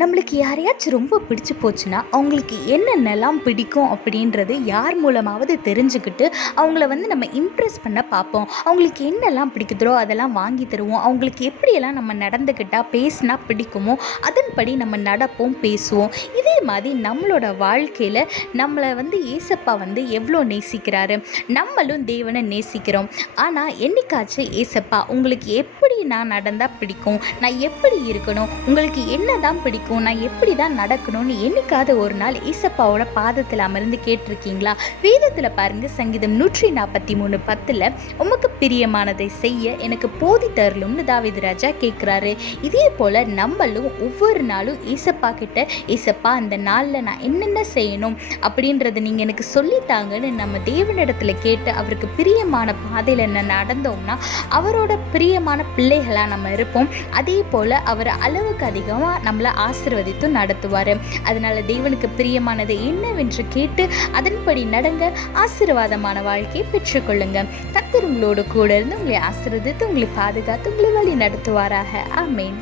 நம்மளுக்கு யாரையாச்சும் ரொம்ப பிடிச்சு போச்சுன்னா, அவங்களுக்கு என்னென்னலாம் பிடிக்கும் அப்படின்றது யார் மூலமாவது தெரிஞ்சுக்கிட்டு, அவங்கள நம்ம இம்ப்ரெஸ் பண்ண பார்ப்போம். அவங்களுக்கு என்னெல்லாம் பிடிக்குதோ அதெல்லாம் வாங்கி தருவோம். அவங்களுக்கு எப்படியெல்லாம் நம்ம நடந்துக்கிட்டா, பேசினா பிடிக்குமோ, அதன்படி நம்ம நடப்போம், பேசுவோம். இதே மாதிரி நம்மளோட வாழ்க்கையில நம்மள ஏசப்பா எவ்வளோ நேசிக்கிறாரு. நம்மளும் தேவனை நேசிக்கிறோம். ஆனால் என்னைக்காச்சும் ஏசப்பா உங்களுக்கு எப்படி நான் நடந்தா பிடிக்கும்? நான் எப்படி இருக்கணும்? உங்களுக்கு என்னதான் பிடிக்கும்? நான் எப்படி தான் நடக்கணும்னு என்னைக்காவது ஒரு நாள் ஏசப்பாவோட பாதத்தில் அமர்ந்து கேட்டிருக்கீங்களா? வேதத்தில் பாருங்க, சங்கீதம் 143:10 உமக்கு பிரியமானதை செய்ய எனக்கு போதி தரலும்னு தாவீது ராஜா கேட்குறாரு. இதே போல் நம்மளும் ஒவ்வொரு நாளும் ஏசப்பா கிட்ட, ஏசப்பா இந்த நாளில் நான் என்னென்ன செய்யணும் அப்படின்றத நீங்கள் எனக்கு சொல்லித்தாங்கன்னு நம்ம தேவனிடத்தில் கேட்டு அவருக்கு பிரியமான பாதையில் நடந்தோம்னா அவரோட பிரியமான பிள்ளைகளாக நம்ம இருப்போம். அதே போல் அவர் அளவுக்கு அதிகமாக நம்மளை ஆசீர்வதித்து நடத்துவார். அதனால் தேவனுக்கு பிரியமானது என்னவென்று கேட்டு அதன்படி நடங்க. ஆசீர்வாதமான வாழ்க்கையை பெற்றுக்கொள்ளுங்க. கர்த்தர் உங்களோடு கூட இருந்து உங்களை ஆசீர்வதித்து உங்களை பாதுகாத்து உங்களை வழி நடத்துவாராக. ஆமென்.